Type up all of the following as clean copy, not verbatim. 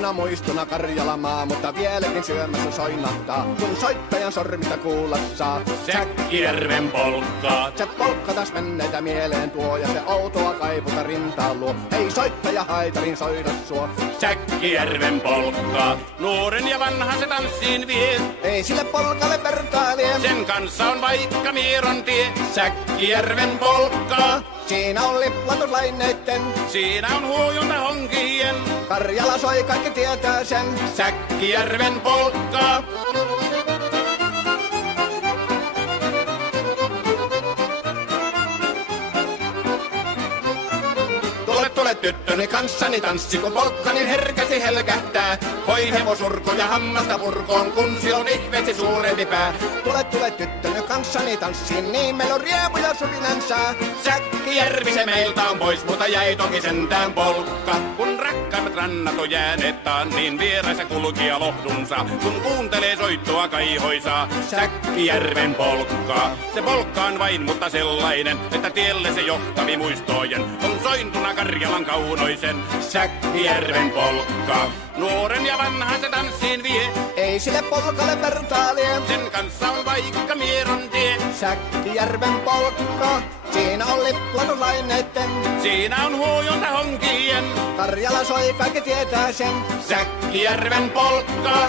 kauniina muistona Karjalamaa, mutta vieläkin syömässä soinahtaa, kun soittajan sormista kuulla saa. Säkkijärven polkkaa. Se polkka taas menneitä mieleen tuo, ja se outoa kaiputa rintaan luo. Ei soittaja haitarin soida suo. Säkkijärven polkkaa. Nuoren ja vanha se tanssiin vie. Ei sille polkalle vertailee. Sen kanssa on vaikka Mieron tie. Säkkijärven polkkaa. Siinä on liplatuslaineitten. Siinä on huojunta honkien. Karjala soi, kaikki tietää sen. Säkkijärven polkkaa. Tule tyttöni kanssani tanssi, kun polkkani herkästi helkähtää. Voi hevosurko ja hammasta purkoon, kun silloin ihmeesti suurempi pää. Tule tyttöni kanssani tanssiin, niin meillä on riemu ja surinansa. Säkkijärvi se meiltä on pois, mutta jäi toki sentään polkka. Kun rakkaimmat rannat on jääneet taan, niin vieraissa kulkija lohdunsa. Kun kuuntelee soittoa kaihoisaa, Säkkijärven polkkaa. Se polkka on vain, mutta sellainen, että tielle se johtavi muistojen on sointuna Karjalan kaunoisen. Säkkijärven polkka. Nuoren ja vanhan se tanssiin vie. Ei sille polkalle vertailee. Sen kanssa on vaikka Mieron tie. Säkkijärven polkka. Siinä on liplatuslaineitten. Siinä on huojunta honkien. Karjala soi, kaikki tietää sen. Säkkijärven polkka.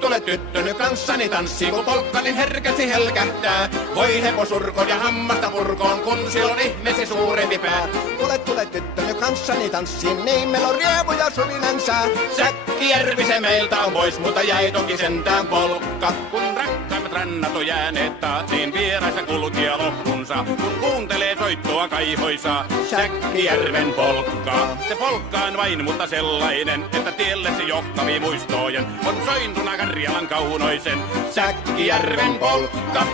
Tule tyttöni kanssani tanssi, kun polkkani herkästi helkähtää. Voi hevosurko ja hammasta purkoon, kun silloin ihmeesi suurempi pää. Tule tyttöni kanssani tanssiin, niin meillä on riemu ja surinansa. Säkkijärvi se meiltä on pois, mutta jäi toki sentään polkka. Kun rakkaimmat rannat on jääneet taas, niin vieraissa kulkija lohdunsa. Kun kuuntelee soittoa kaihoisaa, Säkkijärven polkkaa. Se polkka on vain, mutta sellainen, että tielle se johtavi muistojen on sointuna Karjalan kaunoisen. Säkkijärven polkka.